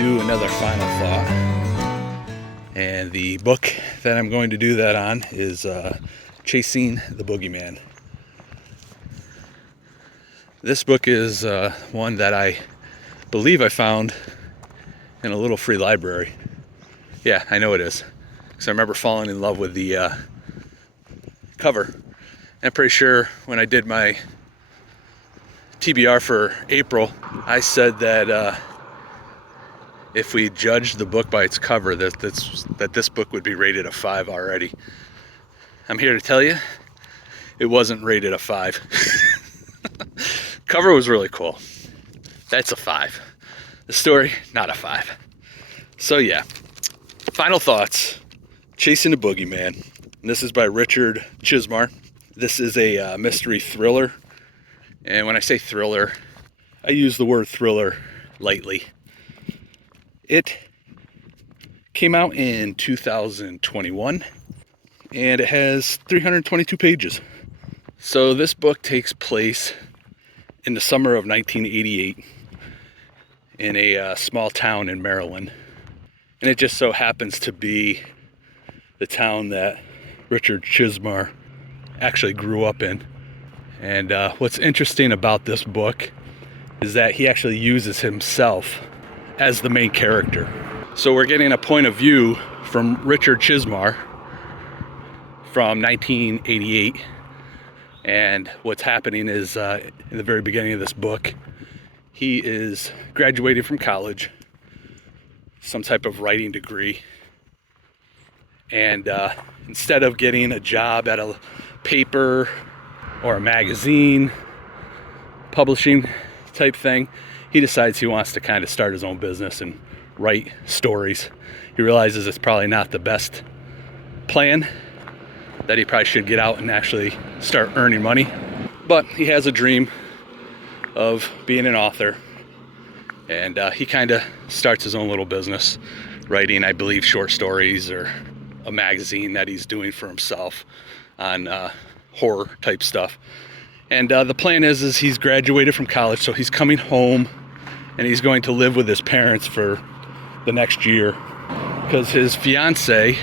do another final thought. And the book that I'm going to do that on is Chasing the Boogeyman. This book is one that I believe I found in a little free library. Yeah, I know it is. Because I remember falling in love with the cover. I'm pretty sure when I did my TBR for April, I said that if we judged the book by its cover, that this book would be rated a 5 already. I'm here to tell you, it wasn't rated a 5. Cover was really cool. That's a 5. The story, not a 5. So yeah, final thoughts. Chasing the Boogeyman. And this is by Richard Chizmar. This is a mystery thriller. And when I say thriller, I use the word thriller lightly. It came out in 2021 and it has 322 pages. So this book takes place in the summer of 1988 in a small town in Maryland. And it just so happens to be the town that Richard Chizmar actually grew up in. And what's interesting about this book is that he actually uses himself as the main character. So we're getting a point of view from Richard Chizmar from 1988. And what's happening is in the very beginning of this book, he is graduating from college, some type of writing degree. And instead of getting a job at a paper or a magazine, publishing type thing, he decides he wants to kind of start his own business and write stories. He realizes it's probably not the best plan, that he probably should get out and actually start earning money. But he has a dream of being an author, and he kind of starts his own little business, writing, I believe, short stories or a magazine that he's doing for himself on horror type stuff. And the plan is he's graduated from college, so he's coming home and he's going to live with his parents for the next year because his fiance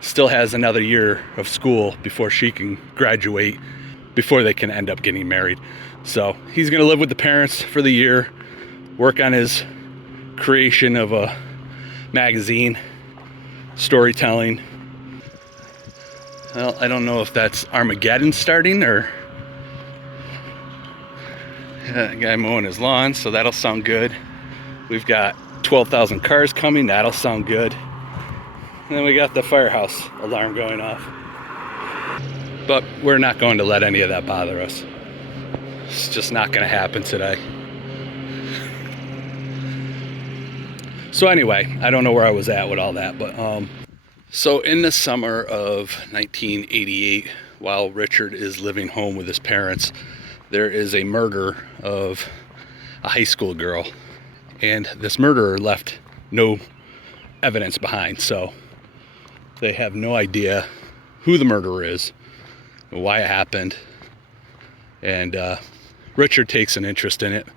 still has another year of school before she can graduate, before they can end up getting married. So he's going to live with the parents for the year, work on his creation of a magazine, storytelling. Well, I don't know if that's Armageddon starting or a guy mowing his lawn, so that'll sound good. We've got 12,000 cars coming, that'll sound good. And then we got the firehouse alarm going off. But we're not going to let any of that bother us. It's just not going to happen today. So anyway, I don't know where I was at with all that, but so in the summer of 1988, while Richard is living home with his parents, there is a murder of a high school girl. And this murderer left no evidence behind, so they have no idea who the murderer is, why it happened, and Richard takes an interest in it.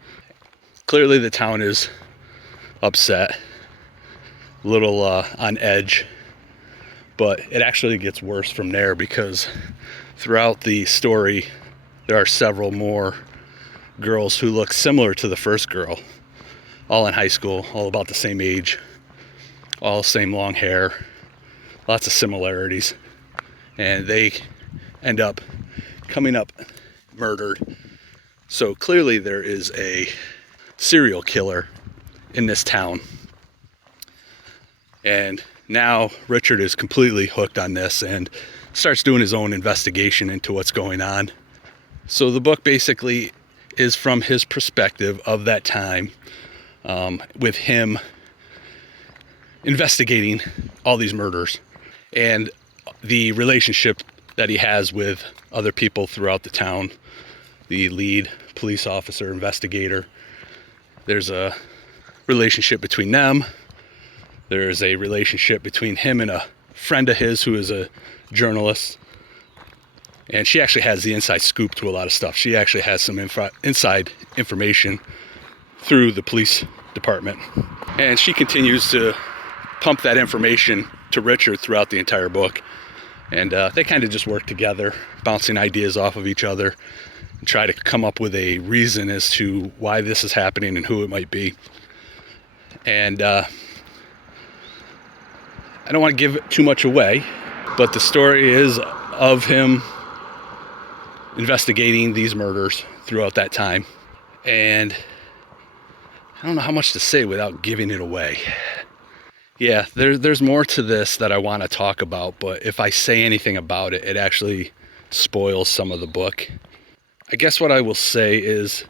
Clearly the town is upset, a little on edge. But it actually gets worse from there because throughout the story, there are several more girls who look similar to the first girl, all in high school, all about the same age, all same long hair, lots of similarities. And they end up coming up murdered. So clearly there is a serial killer in this town. And now Richard is completely hooked on this and starts doing his own investigation into what's going on. So the book basically is from his perspective of that time, with him investigating all these murders and the relationship that he has with other people throughout the town, the lead police officer, investigator. There's a relationship between them. There's a relationship between him and a friend of his who is a journalist. And she actually has the inside scoop to a lot of stuff. She actually has some inside information through the police department. And she continues to pump that information to Richard throughout the entire book. And they kind of just work together, bouncing ideas off of each other, and try to come up with a reason as to why this is happening and who it might be. And I don't want to give too much away, but the story is of him investigating these murders throughout that time. And I don't know how much to say without giving it away. Yeah, there's more to this that I want to talk about, but if I say anything about it, it actually spoils some of the book. I guess what I will say is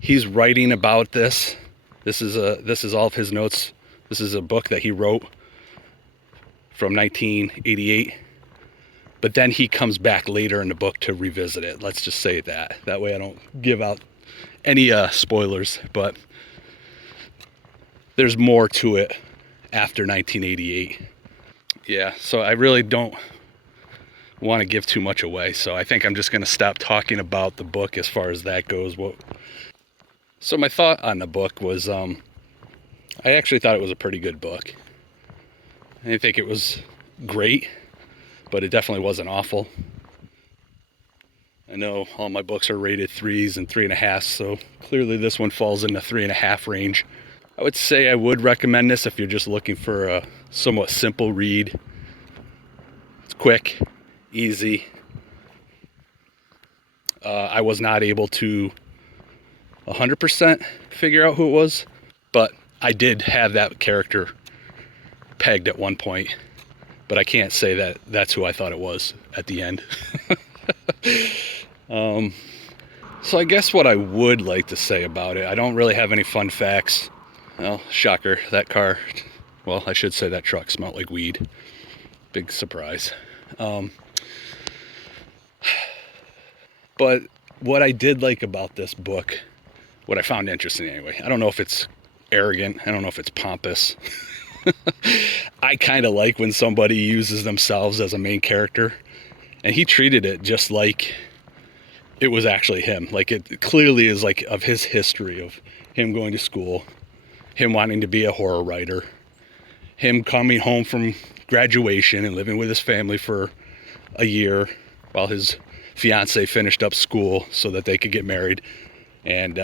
he's writing about this. This is all of his notes. This is a book that he wrote from 1988. But then he comes back later in the book to revisit it. Let's just say that. That way I don't give out any spoilers, but there's more to it after 1988. Yeah, so I really don't want to give too much away. So I think I'm just going to stop talking about the book as far as that goes. So my thought on the book was I actually thought it was a pretty good book. I didn't think it was great, but it definitely wasn't awful. I know all my books are rated 3s and 3.5, so clearly this one falls in the 3.5 range. I would say I would recommend this if you're just looking for a somewhat simple read. It's quick, easy. I was not able to 100% figure out who it was, but I did have that character pegged at one point, but I can't say that that's who I thought it was at the end. So I guess what I would like to say about it, I don't really have any fun facts. Well, shocker, that car, well, I should say that truck smelled like weed. Big surprise. But what I did like about this book, what I found interesting anyway, I don't know if it's arrogant, I don't know if it's pompous. I kind of like when somebody uses themselves as a main character, and he treated it just like it was actually him. Like it clearly is like of his history of him going to school, him wanting to be a horror writer, him coming home from graduation and living with his family for a year while his fiance finished up school so that they could get married. And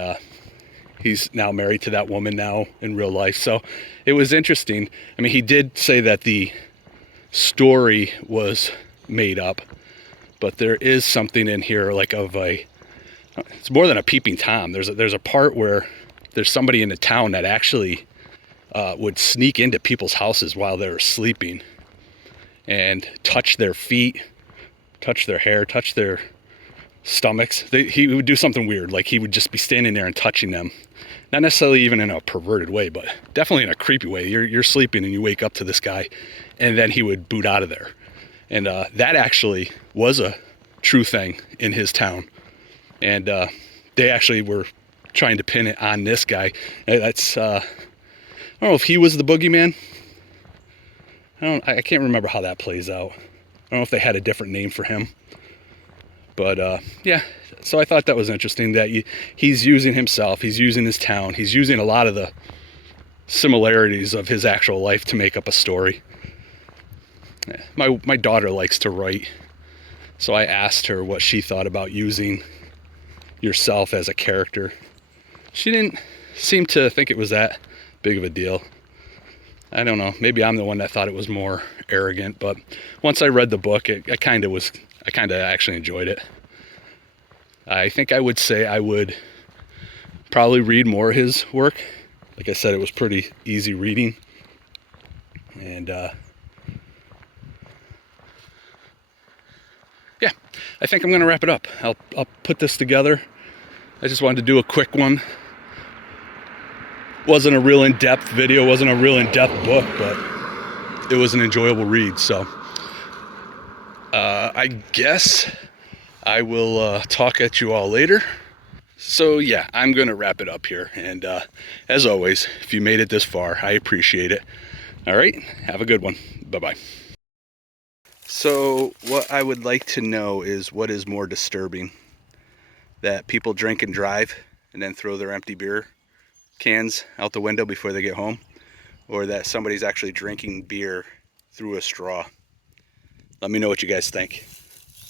he's now married to that woman now in real life. So it was interesting. I mean, he did say that the story was made up, but there is something in here like of it's more than a peeping Tom. There's a part where there's somebody in the town that actually would sneak into people's houses while they were sleeping and touch their feet, touch their hair, touch their stomachs. He would do something weird, like he would just be standing there and touching them. Not necessarily even in a perverted way, but definitely in a creepy way. You're sleeping and you wake up to this guy, and then he would boot out of there. And that actually was a true thing in his town. And they actually were trying to pin it on this guy. That's I don't know if he was the boogeyman. I can't remember how that plays out. I don't know if they had a different name for him. But yeah, so I thought that was interesting that he's using himself, he's using his town, he's using a lot of the similarities of his actual life to make up a story. My daughter likes to write, so I asked her what she thought about using yourself as a character. She didn't seem to think it was that big of a deal. I don't know, maybe I'm the one that thought it was more arrogant, but once I read the book, I kind of actually enjoyed it. I think I would say I would probably read more of his work. Like I said, it was pretty easy reading. And yeah, I think I'm going to wrap it up. I'll put this together. I just wanted to do a quick one. Wasn't a real in-depth video, wasn't a real in-depth book, but it was an enjoyable read. So I guess I will talk at you all later. So yeah, I'm going to wrap it up here. And as always, if you made it this far, I appreciate it. All right, have a good one. Bye-bye. So what I would like to know is what is more disturbing? That people drink and drive and then throw their empty beer cans out the window before they get home, or that somebody's actually drinking beer through a straw. Let me know what you guys think.